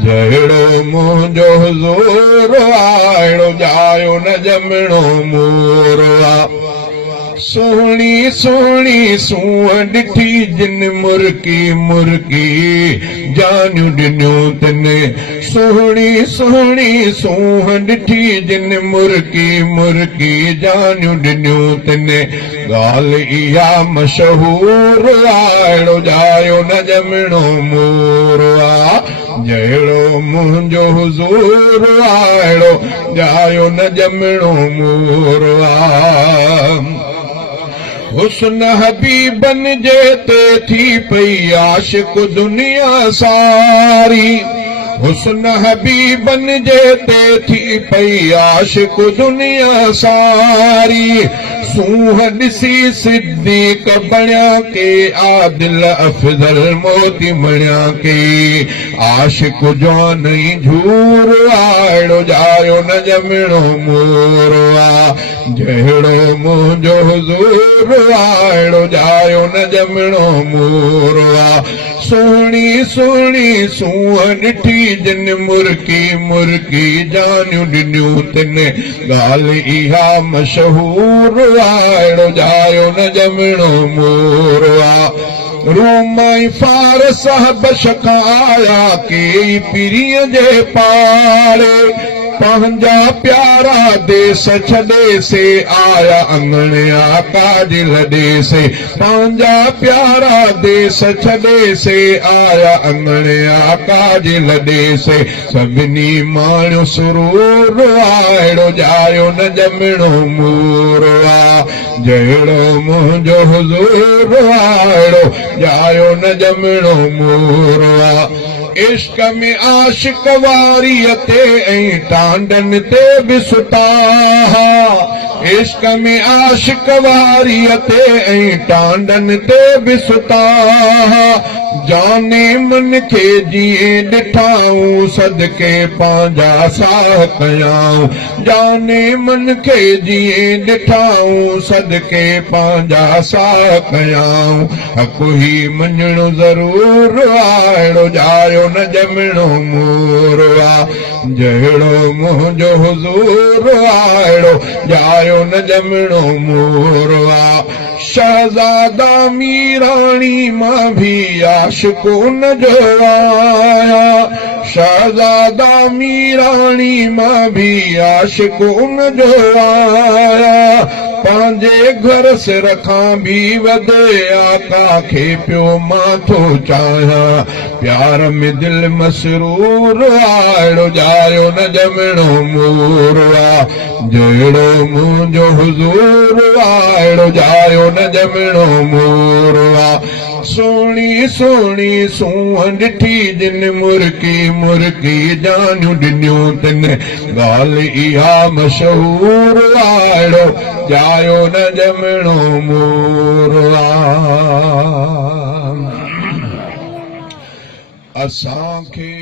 जहिड़ो मुंहिंजो हुज़ूर अहिड़ो जायो न ॼमणो मोर सोहणी सोहणी सूंहं ॾिठी जिन मुर्की मुर्की जानियूं ॾिनियूं तने सोहणी सोहणी सूंहं ॾिठी जिन मुर्की मुर्की जानियूं ॾिनियूं तने ॻाल्हि इहा मशहूर अहिड़ो जायो न ॼमणो मोर जहिड़ो मुंहिंजो हुज़ूर अहिड़ो जायो न ॼमणो मोर हुस्न हबीबन जे ते थी पई आशिक दुनिया सारी हुस्न हबीबन जे ते थी पई आशिक दुनिया सारी सूंहं ॾिसी सिद्दीक़ बणिया के आदिल अफ़ज़ल मोती बणिया के आशिक जवान ई झूर अहिड़ो जायो न ॼमणो मोर जहिड़ो मुंहिंजो हुज़ूर अहिड़ो जायो न ॼमणो मोर सोहणी सोहणी सूंहं ॾिठी जिन मुर्की मुर्की जानियूं ॾिनियूं तने ॻाल्हि इहा मशहूर अहिड़ो जायो न ॼमणो मोर रूमाई फारस हबश खां आया के पीरीअ जे पाड़े पंहिंजा प्यारा देश छॾे से आया अंगण आका जे लॾे से पंहिंजा प्यारा देश छॾे से आया अंगण आका जे लॾे से सभिनी माण्हू सुरूर अहिड़ो जायो न ॼमणो मोर जहिड़ो मुंहिंजो हुज़ूर अहिड़ो जायो न ॼमणो मोर इश्क में आशिक वारीअ ते ऐं टांडन ते बि सुता इश्क में आशिक वारीअ ते ऐं टांडन ते बि सुता जाने मन खे जीअं ॾिठाऊं सदके पंहिंजा साह कयाऊं जाने मन खे जीअं ॾिठाऊं सदके पंहिंजा साह कयाऊं हक़ ई मञणो ज़रूर अहिड़ो जायो न ॼमणो मोर जहिड़ो मुंहिंजो हुज़ूर अहिड़ो जायो न ॼमणो मोर शहज़ादा मीराणी मां भी आशिक उनजो आया शहज़ादा मीराणी मां भी आशिक उनजो आया पंहिंजे घर सिर खां बि वधे आका खे पियो मां थो चाहियां प्यार में दिल मसरूर अहिड़ो जायो न ॼमणो मोर जहिड़ो मुंहिंजो हुज़ूर अहिड़ो जायो न ॼमणो मोर सोहणी सोहणी सूंहं ॾिठी जिन मुर्की मुर्की जानियूं ॾिनियूं तने ॻाल्हि इहा मशहूर अहिड़ो जायो न ॼमणो मोर असांखे